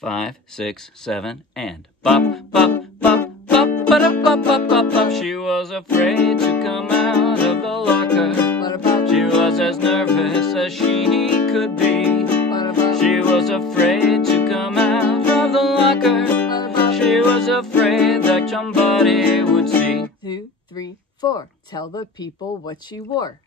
5, 6, 7, and bop, bop, bop, bop, ba-da, bop, bop, bop, bop. She was afraid to come out of the locker. She was as nervous as she could be. She was afraid to come out of the locker. She was afraid that somebody would see. 2, 3, 4. Tell the people what she wore.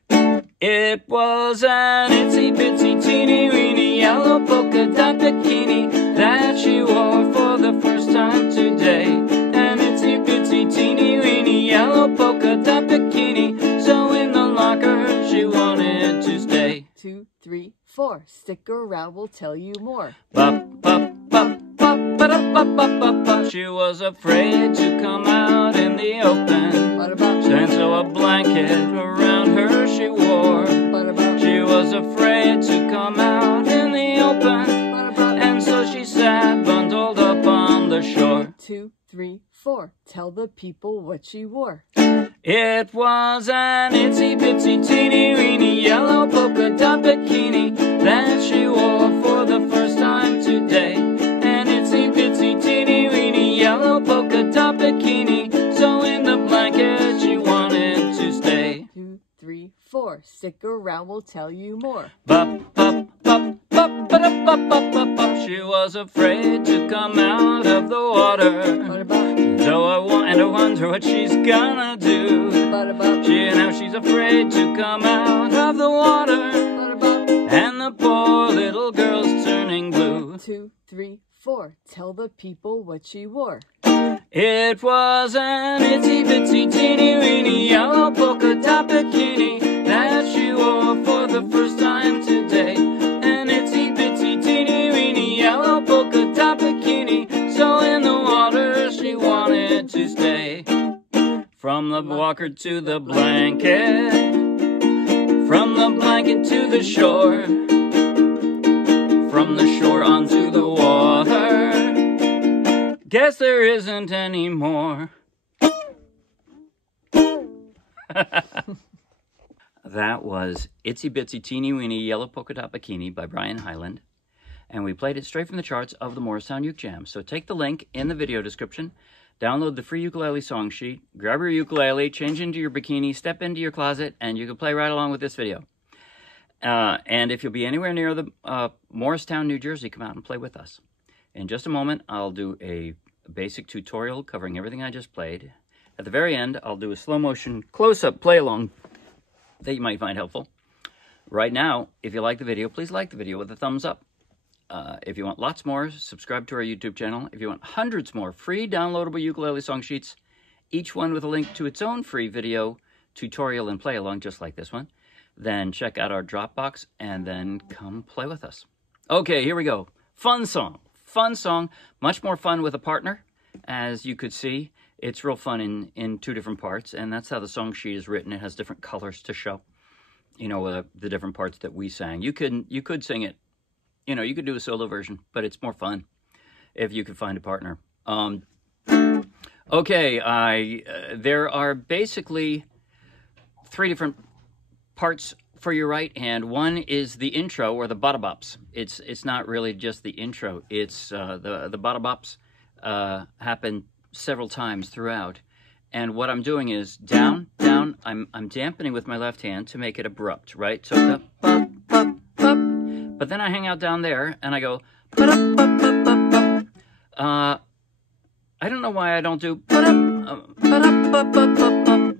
It was an itsy bitsy teeny weeny yellow polka dot bikini that she wore for the first time today. An itsy bitsy teeny weeny yellow polka dot bikini, so in the locker she wanted to stay. 2, 3, 4. Stick around, we'll tell you more. Bop, bop, bop, bop, ba-da, bop, bop, bop, bop. She was afraid to come out in the open, and so a blanket around her she wore. She was afraid to come out in the open, and so she sat bundled up on the shore. 2, 3, 4. Tell the people what she wore. It was an itsy bitsy teeny weeny yellow polka dot bikini that she wore for the first time today. An itsy bitsy teeny weeny yellow polka dot bikini, so in the blanket she wanted to stay. 2, 3, 4. Stick around, we'll tell you more. Bop, bop, bop, bop, ba-da, bop, bop, bop, bop. She was afraid to come out of the water. So I wonder what she's gonna do. She's afraid to come out of the water, and the poor little girl's turning blue. 2, 3, 4. Tell the people what she wore. It was an itsy bitsy teeny weeny yellow polka dot bikini that she wore for the first time today. An itsy bitsy teeny weeny yellow polka dot bikini, so in the water she wanted to stay. From the walker to the blanket, from the blanket to the shore, from the shore onto the water. Guess there isn't any more. That was Itsy Bitsy Teenie Weenie Yellow Polka Dot Bikini by Brian Hyland. And we played it straight from the charts of the Morristown Uke Jam. So take the link in the video description, download the free ukulele song sheet, grab your ukulele, change into your bikini, step into your closet, and you can play right along with this video. And if you'll be anywhere near the Morristown, New Jersey, come out and play with us. In just a moment, I'll do a basic tutorial covering everything I just played. At the very end, I'll do a slow motion close-up play-along that you might find helpful. Right now, if you like the video, please like the video with a thumbs up. If you want lots more, subscribe to our YouTube channel. If you want hundreds more free downloadable ukulele song sheets, each one with a link to its own free video, tutorial, and play-along, just like this one, then check out our Dropbox and then come play with us. Okay, here we go. Fun song. Fun song. Much more fun with a partner. As you could see, it's real fun in two different parts, and that's how the song sheet is written. It has different colors to show, you know, the different parts that we sang. You could sing it, you know, you could do a solo version, but it's more fun if you could find a partner. Okay, there are basically 3 different parts for your right hand. One is the intro, or the BOPEDOP-OP-OP-OP. It's not really just the intro. It's the BOPEDOP-OP-OP-OP happen several times throughout. And what I'm doing is down, down. I'm dampening with my left hand to make it abrupt, right? So the bop, bop, bop. But then I hang out down there and I go ba-da, bop, bop, bop, bop. I don't know why I don't do ba-da, ba-da, bop, bop, bop, bop.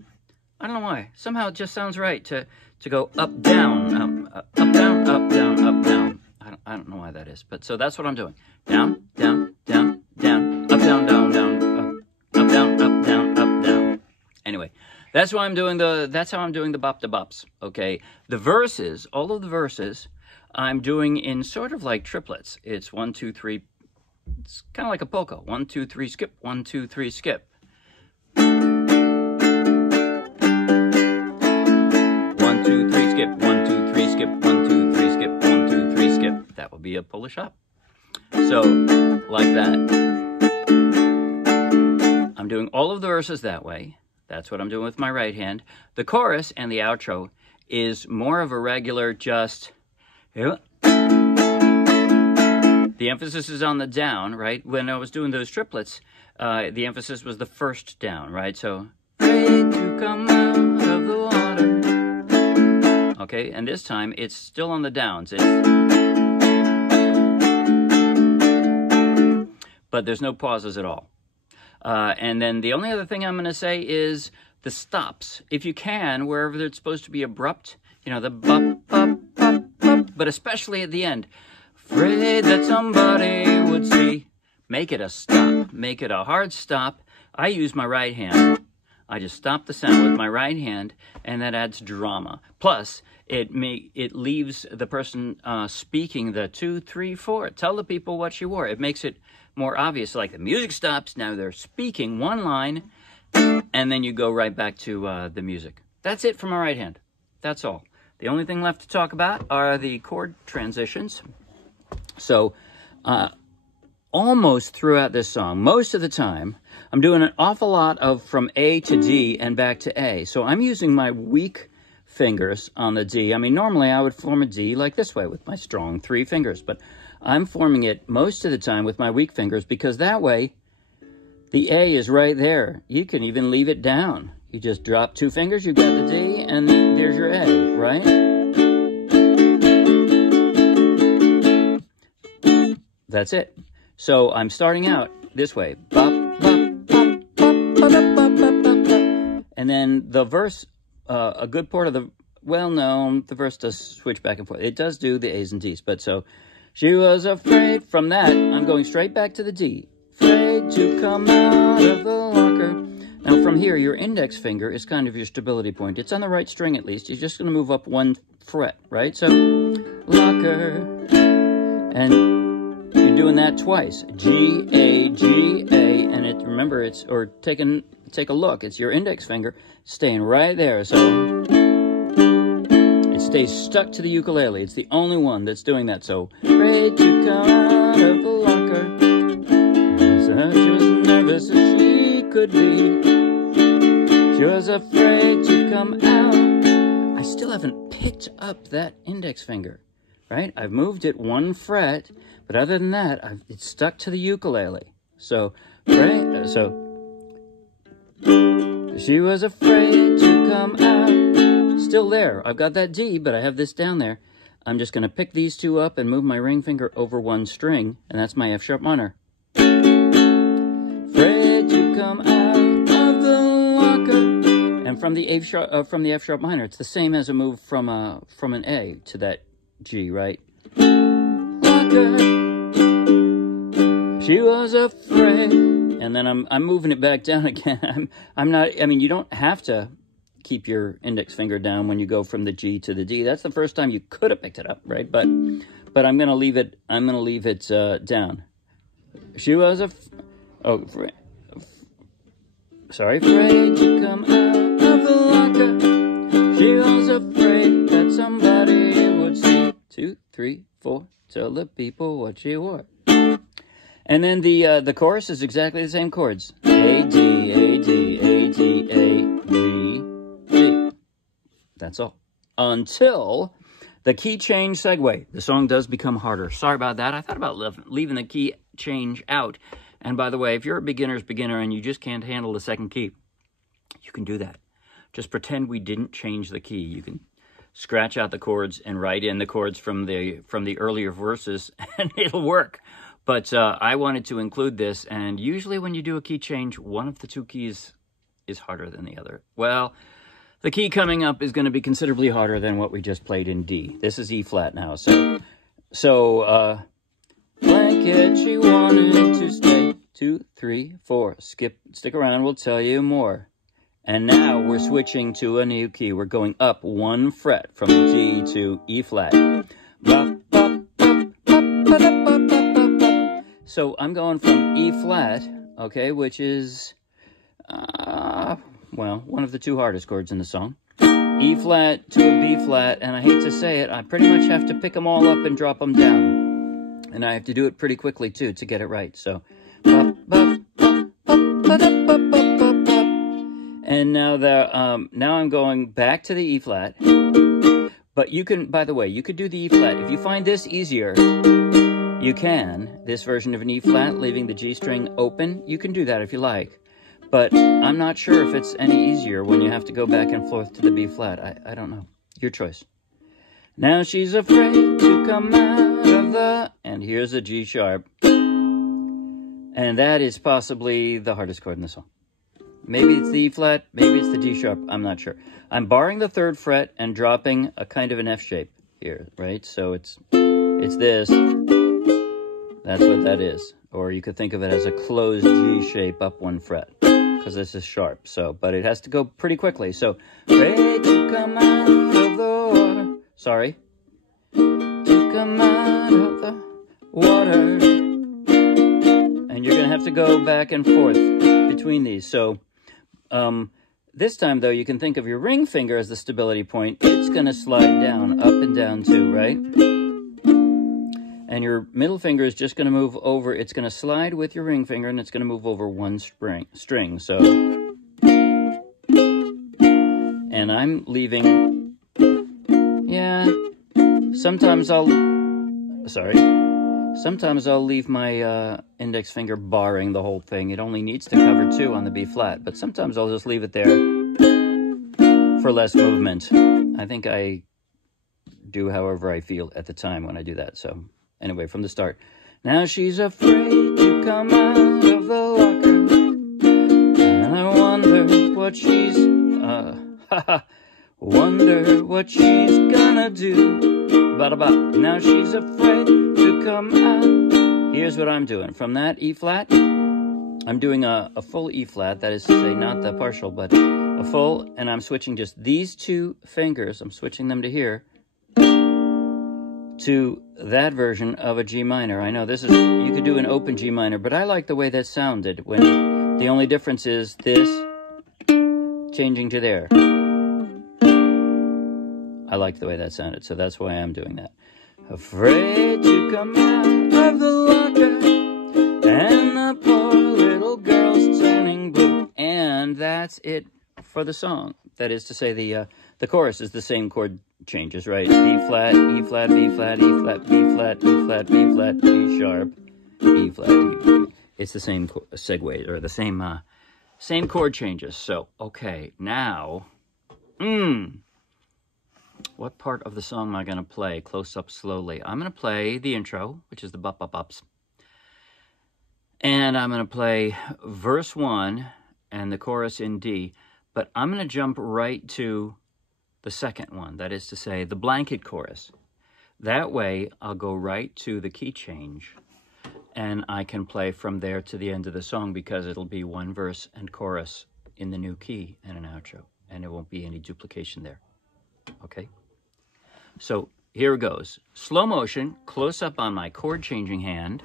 I don't know why. Somehow it just sounds right to go up, down, up, down, up, down, up, down. I don't know why that is, but so that's what I'm doing. Down, down, down, down, up, down, down, down, up, down, up, down, up, down. Anyway, that's why I'm doing that's how I'm doing the BOPEDOP-OP-OP-OP, okay? The verses, all of the verses, I'm doing in sort of like triplets. It's 1, 2, 3. It's kind of like a polka. 1, 2, 3, skip. 1, 2, 3, skip. 1, 2, 3, skip. 1, 2, 3, skip. 1, 2, 3, skip. 1, 2, 3, skip. That would be a Polish hop. So, like that. I'm doing all of the verses that way. That's what I'm doing with my right hand. The chorus and the outro is more of a regular just... The the emphasis is on the down, right? When I was doing those triplets, the emphasis was the first down, right? So, afraid to come out of the water. Okay, and this time it's still on the downs. But there's no pauses at all. And then the only other thing I'm going to say is the stops. If you can, wherever it's supposed to be abrupt, you know, the bop, bop, bop, bop, but especially at the end. Afraid that somebody would see. Make it a stop. Make it a hard stop. I use my right hand. I just stop the sound with my right hand, and that adds drama. Plus, it leaves the person speaking the 2, 3, 4. Tell the people what she wore. It makes it more obvious. Like the music stops, now they're speaking one line, and then you go right back to the music. That's it for my right hand. That's all. The only thing left to talk about are the chord transitions. So, almost throughout this song, most of the time, I'm doing an awful lot of from A to D and back to A. So I'm using my weak fingers on the D. I mean, normally I would form a D like this way with my strong 3 fingers, but I'm forming it most of the time with my weak fingers because that way the A is right there. You can even leave it down. You just drop 2 fingers, you've got the D, and there's your A, right? That's it. So I'm starting out this way. Bop, bop, bop, bop, bop, bop, bop, bop, bop. And then the verse, a good part of the, well, no, the verse does switch back and forth. It does do the A's and D's, but so, she was afraid. From that, I'm going straight back to the D. Afraid to come out of the locker. Now from here, your index finger is kind of your stability point. It's on the right string at least. You're just going to move up 1 fret, right? So, locker. And you're doing that twice. G, A, and it, remember, it's, or take a look. It's your index finger staying right there. So, it stays stuck to the ukulele. It's the only one that's doing that. So, afraid to come out of the locker. She was nervous as she could be. She was afraid to come out. I still haven't picked up that index finger, right? I've moved it 1 fret, but other than that, it's stuck to the ukulele. So, right? So, she was afraid to come out. Still there. I've got that D, but I have this down there. I'm just going to pick these 2 up and move my ring finger over 1 string, and that's my F sharp minor. Afraid to come out of the locker. And from the F sharp minor, it's the same as a move from an A to that G, right? Locker. She was afraid. And then I'm moving it back down again. I'm not, I mean, you don't have to keep your index finger down when you go from the G to the D. That's the first time you could have picked it up, right? But I'm going to leave it, down. She was afraid to come out of the locker. She was afraid that somebody would see. 2, 3, 4, tell the people what she wore. And then the chorus is exactly the same chords. A, D, A, D, A, D, A, G, D. That's all. Until the key change segue. The song does become harder. Sorry about that. I thought about leaving the key change out. And by the way, if you're a beginner's beginner and you just can't handle the second key, you can do that. Just pretend we didn't change the key. You can scratch out the chords and write in the chords from the earlier verses, and it'll work. But I wanted to include this, and usually when you do a key change, one of the 2 keys is harder than the other. Well, the key coming up is going to be considerably harder than what we just played in D. This is E flat now. So blanket, she wanted to stay. 2, 3, 4. Stick around, we'll tell you more. And now we're switching to a new key. We're going up 1 fret from G to E flat. Bop, bop, bop, bop, bop, bop, bop, bop, bop. So I'm going from E flat, okay, which is, well, one of the 2 hardest chords in the song. E flat to a B flat, and I hate to say it, I pretty much have to pick them all up and drop them down. And I have to do it pretty quickly, too, to get it right. So, bop, bop, bop, bop, bop, bop, bop, bop, bop. And now now I'm going back to the E flat. But you can, by the way, you could do the E flat. If you find this easier, you can. this version of an E flat, leaving the G string open. You can do that if you like, but I'm not sure if it's any easier when you have to go back and forth to the B flat. I don't know. Your choice. Now she's afraid to come out of the... And here's a G sharp. And that is possibly the hardest chord in the song. Maybe it's the E flat, maybe it's the D sharp, I'm not sure. I'm barring the 3rd fret and dropping a kind of an F shape here, right? So it's this. That's what that is. Or you could think of it as a closed G shape up 1 fret, because this is sharp. So, but it has to go pretty quickly. So, ready to come out of the water. Sorry. To come out of the water. And you're going to have to go back and forth between these. So, this time, though, you can think of your ring finger as the stability point. It's going to slide down, up and down too, right? And your middle finger is just going to move over. It's going to slide with your ring finger, and it's going to move over 1 string. So, and I'm leaving, yeah, sometimes I'll leave my index finger barring the whole thing. It only needs to cover 2 on the B flat, but sometimes I'll just leave it there for less movement. I think I do however I feel at the time when I do that. So anyway, from the start. Now she's afraid to come out of the locker, and I wonder what she's, wonder what she's gonna do. Ba-da-ba. Now she's afraid to come out. Here's what I'm doing. From that E flat, I'm doing a full E flat. That is to say, not the partial, but a full. And I'm switching just these 2 fingers. I'm switching them to here. To that version of a G minor. I know this is, you could do an open G minor, but I like the way that sounded when the only difference is this changing to there. I like the way that sounded, so that's why I'm doing that. Afraid to come out of the locker, and the poor little girl's turning blue. And that's it for the song. That is to say, the chorus is the same chord changes, right? B flat, E flat, B flat, E flat, B flat, E flat, B flat, G sharp, E flat, E. It's the same segue, or the same chord changes. So, okay, now, what part of the song am I going to play close up slowly? I'm going to play the intro, which is the BOP-OP-OPs. And I'm going to play verse 1 and the chorus in D. But I'm going to jump right to the second one, that is to say, the blanket chorus. That way, I'll go right to the key change, and I can play from there to the end of the song, because it'll be 1 verse and chorus in the new key and an outro, and there won't be any duplication there. Okay? So, here it goes. Slow motion, close up on my chord changing hand,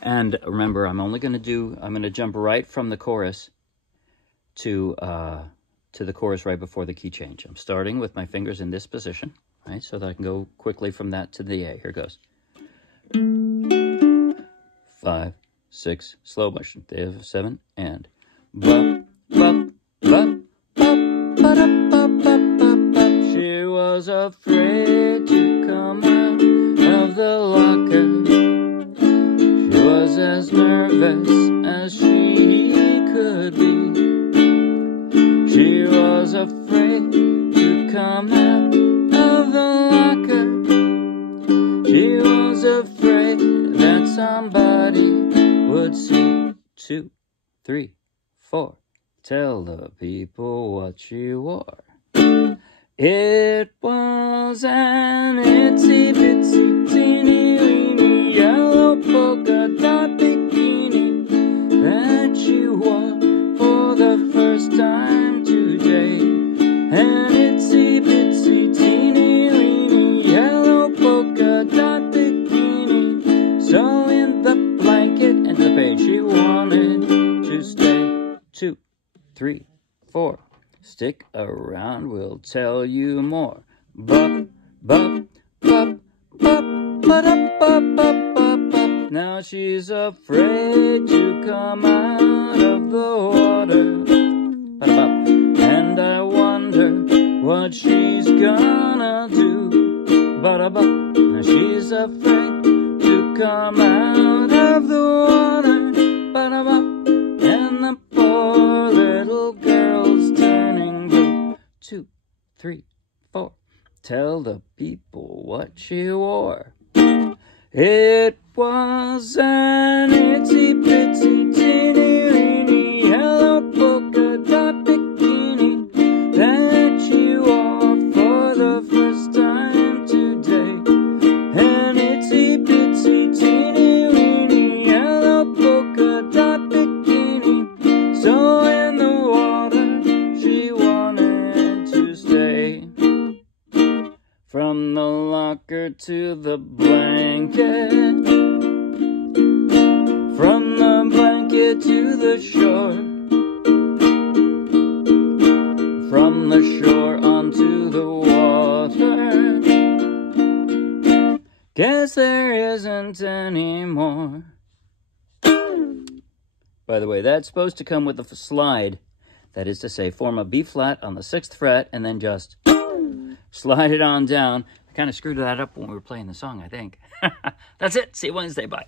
and remember, I'm going to jump right from the chorus to the chorus right before the key change. I'm starting with my fingers in this position, right, so that I can go quickly from that to the A. Here goes. 5, 6, slow motion. 7, and bop, bop, bop, bop, ba-da, bop, bop, bop, bop. She was afraid to come out of the locker. She was as nervous as she could be. She was afraid to come out of the locker. She was afraid that somebody would see. 2, 3, 4. Tell the people what she wore. It was an itsy bitsy teeny weeny yellow polka dot bikini that she wore for the first time today. An itsy bitsy teeny weeny yellow polka dot bikini, so in the blanket and the page she wanted to stay. 2, 3, 4. Stick around, we'll tell you more. Bop, bop, bop, bop, ba-da, bop, bop, bop, bop. Now she's afraid to come out of the water. Ba-da-bop. And I wonder what she's gonna do. Ba-da-bop. Now she's afraid to come out of the water, ba-da-ba, and the poor little girl's turning blue. 2, 3, 4. Tell the people what she wore. It was an itsy bitsy teeny weeny yellow polka dot bikini that she wore for the first time today. An itsy bitsy teeny weeny yellow polka dot bikini, so in the water she wanted to stay. From the locker to the blanket, from the blanket to the shore, from the shore onto the water. Guess there isn't any more. By the way, that's supposed to come with a slide. That is to say, form a B flat on the 6th fret and then just slide it on down. I kind of screwed that up when we were playing the song, I think. That's it. See you Wednesday. Bye.